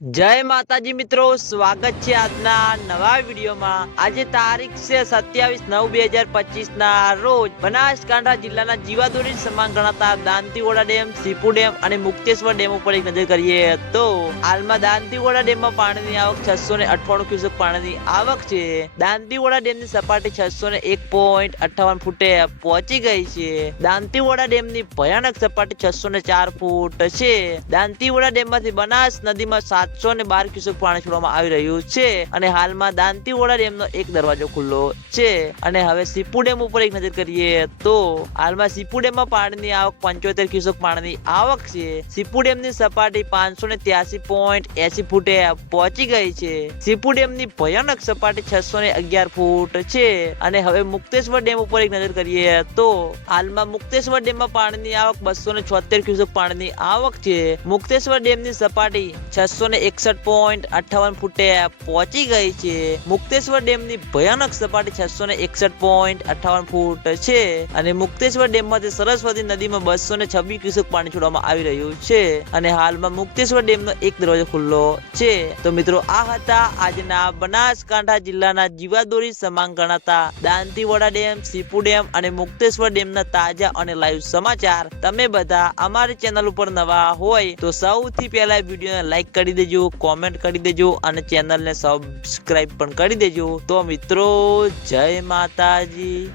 જય માતાજી મિત્રો, સ્વાગત છે આજના નવા વિડીયોમાં. આજે તારીખ છે સત્યાવીસ નવ બે હજાર પચીસ ના રોજ બનાસકાંઠા જિલ્લાના જીવાદોરી સમાન ગણાતા દાંતીવાડા ડેમ, સીપુ ડેમ અને મુક્તેશ્વર ડેમ ઉપર એક નજર કરીએ તો હાલમાં દાંતીવાડા ડેમમાં પાણીની આવક છસો ને અઠવાણું ક્યુસેક પાણીની આવક છે. દાંતીવાડા ડેમની સપાટી છસો ને એક પોઈન્ટ અઠાવન ફૂટે પહોંચી ગઈ છે. દાંતીવાડા ડેમની ભયાનક સપાટી છસો ને ચાર ફૂટ છે. દાંતીવાડા ડેમમાંથી બનાસ નદીમાં સાતસો ને બાર ક્યુસેક પાણી છોડવામાં આવી રહ્યું છે અને હાલમાં દાંતીવોડા ડેમનો એક દરવાજો ખુલ્લો છે. અને હવે સીપુ ડેમ ઉપર એક નજર કરીએ તો હાલમાં સીપુ ડેમમાં પાણીની આવક પંચોતેર ક્યુસેક પાણીની આવક છે. સીપુ ડેમની સપાટી પાંચસો ને ત્યાસી પોઈન્ટ એસી ફૂટે પહોંચી ગઈ છે. સીપુ ડેમની ભયાનક સપાટી છસો ને અગિયાર ફૂટ છે. અને હવે મુક્તેશ્વર ડેમ ઉપર એક નજર કરીએ તો હાલમાં મુક્તેશ્વર ડેમમાં પાણીની આવક બસો ને છોતેર ક્યુસેક પાણીની આવક છે. મુક્તેશ્વર ડેમની સપાટી છસો ને એકસઠ પોઈન્ટ અઠાવન ફૂટે પહોંચી ગઈ છે. મુક્તેશ્વર ડેમની ભયાનક સપાટી છસો ને એકસઠ પોઈન્ટ અઠાવન ફૂટ છે અને મુક્તેશ્વર ડેમમાંથી સરસ્વતી નદીમાં બસો ને છવ્વીસ ક્યુસેક પાણી છોડવામાં આવી રહ્યું છે અને હાલમાં મુક્તેશ્વર ડેમનો એક દરવાજો ખુલ્લો છે. તો મિત્રો, આ હતા આજના બનાસકાંઠા જિલ્લાના જીવાદોરી સમાન ગણાતા દાંતીવાડા ડેમ, સીપુ ડેમ અને મુક્તેશ્વર ડેમના તાજા અને લાઈવ સમાચાર. તમે બધા અમારી ચેનલ ઉપર નવા હોય તો સૌથી પહેલા વિડીયોને લાઈક કરી દેજો. કોમેન્ટ કરી દેજો અને ચેનલને સબસ્ક્રાઈબ પણ કરી દેજો. તો મિત્રો જય માતાજી.